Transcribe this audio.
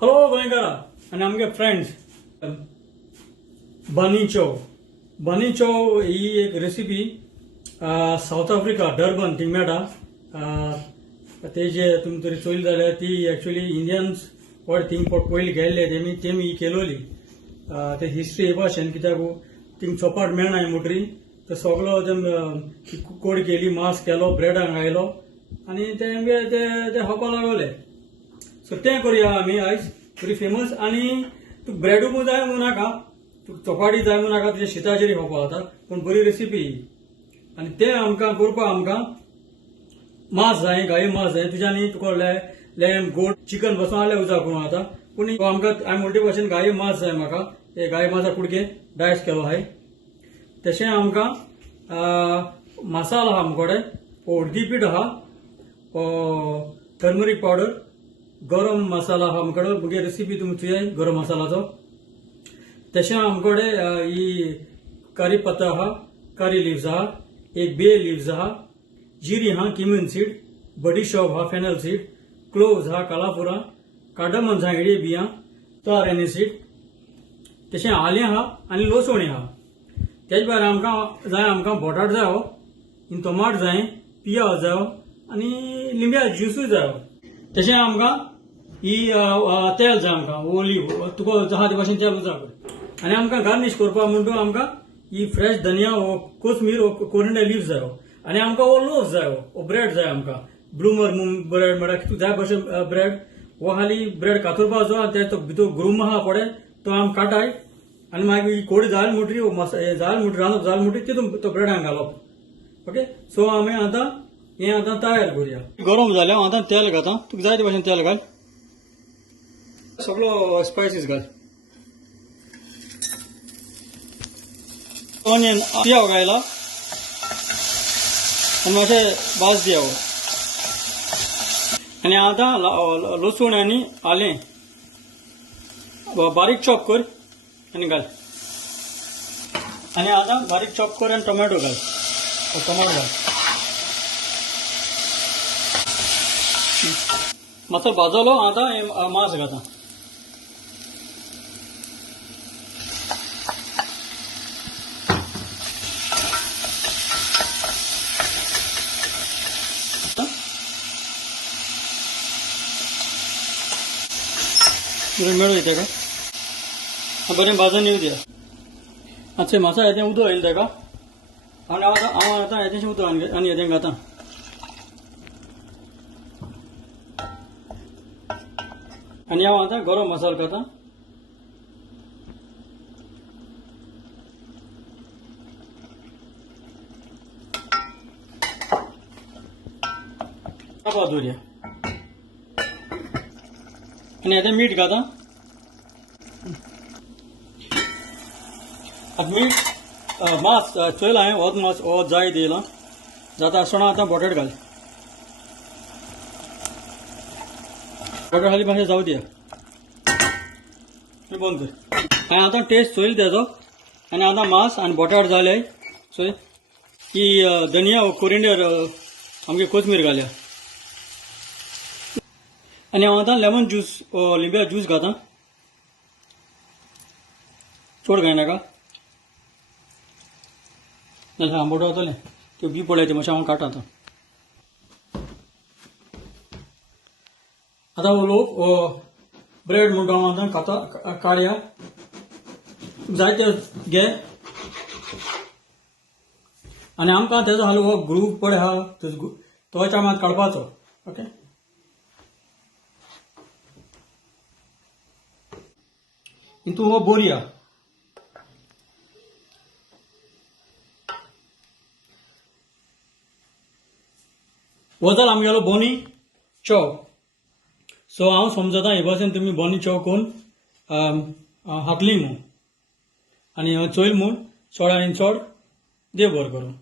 Hello गोंयकारा आनी आमगे friends बनी चव ही एक recipe south Africa Durban thing मेळटा तेजे तुमी तरी चोयली जाल्यार ती एक्चुअली इंडियन्स व्हड थिंग पयलीं गेल्ले तेमी केलोली ते हिस्ट्री हे भाशेन कित्याक थिंग चोपाट मेळनाय मुटरी तो सगळो कोड केली मास केलो ब्रेडांक आयलो आनी तेंगे ते खावपा लागले सो तें करुया आमी आयज बरी फेमस आनी तुका ब्रेडूच जाय म्हणू नाका तुका चपाटी जाय म्हणू नाका तुज्या शिताचेर खावपा जाता पूण बरी रेसिपी आनी तें आमकां करपाक आमकां मांस जाय गाये मांस जाय तुज्यानी तुका लॅम गोट चिकन बसून आल्या उजा करूं जाता पूण आमकां हांवें म्हणटे भशेन गाये मांस जाय म्हाका हे गाये मांसा कुडके डायस केलो आहाय तशें आमकां मसालो आहा आमचे कडेन हळदी पीठ आहा टर्मरीक पावडर गरम मसाला आहा आमचे कडेन मुगे रेसिपी तुमी चुयाय गरम मसालाचो तशें आमचे कडेन ही करी पत्ता आहा करी लिव्स आहा एक बे लिव्स आहा जिरी आहा किमन सीड बडीशॉप आहा फेनल सीड क्लोव्स आहा कालाफुरा कार्डमम झांगडी बियां तार एनिसीड तशें आलें आहा आनी लसण आहा तेज भायर आमकां बटाट जाय इन टोमाट जाय पियाज जाय आनी लिंब्या ज्यूसूय जाय तशें आमकां ही तेल जाय आमकां ओलीव तुका आहा ते भाशेन तेल जाय आनी आमकां गार्निश करपाक म्हणटून आमकां ही फ्रेश धनिया कोथमीर कोरिएंडर लिव्स जाय आनी आमकां हो लोफ जाय ब्रेड जाय आमकां ब्लूमर ब्रेड म्हळ्यार तुका जाय भशेन ब्रेड हो खाली ब्रेड कातरपाचो आनी ते भितर ग्रूम आहा पडे तो आमी काटाय आनी मागीर ही कोडी जाल म्हणटरी जाल म्हणटरी रांदप जाल म्हणटरी तितून तो ब्रेडांक घालप ओके सो आमी आतां हें आतां तयार करुया गरम जालें हांव आतां तेल घालता तुका जाय ते भशेन तेल घाल सगळो स्पायसीस घाल ऑनियन पियाव घायला आनी मातशें भाज दिया आनी आतां लसूण आनी आलें बारीक चॉप कर आनी घाल आनी आतां बारीक चॉप कर आनी टोमॅटो घाल टोमाटो घाल मातसो भाजलो आतां मांस घाता मेळूं येता का बरें भाजून येऊ दिया अच्छा मातसो हेजें उदक येयलें तेका आनी हांव आतां हेजें उदक आनी हेजें घाता आनी हांव आतां गरम मसालो घाता दवरया आनी हेजें मीठ घाता आतां मीठ मांस चोयलां हांवें होच मांस हो जाय दिला जाता आसतना आतां बटाट घाल बटाट खाली मातशें जावं दिया बंद कर हांवें आतां टेस्ट चोयलो तेजो आनी आतां मांस आनी बटाट जाले चोय ही धनिया कोरिएंडर आमगे कोथमीर घाल्या आनी हांव आतां लेमन ज्यूस लिंब्या ज्यूस घाता चड घायनाका नाजाल्यार आंबट जातलें त्यो बी पळय ते मातशें हांव काडटा आतां हो लोक ब्रेड म्हणटा हांव आतां खाता काडया जाय ते घे आनी आमकां तेजो हालो हो ग्रूप पळय आहा तोच आमकां काडपाचो ओके हितून हो बोरया हो जालो आमगेलो बोनी चव सो हांव समजता हे भाशेन तुमी बोनी चव करून हाकली म्हूण आनी चोयल म्हूण चड आनी चड देव बरें करूं.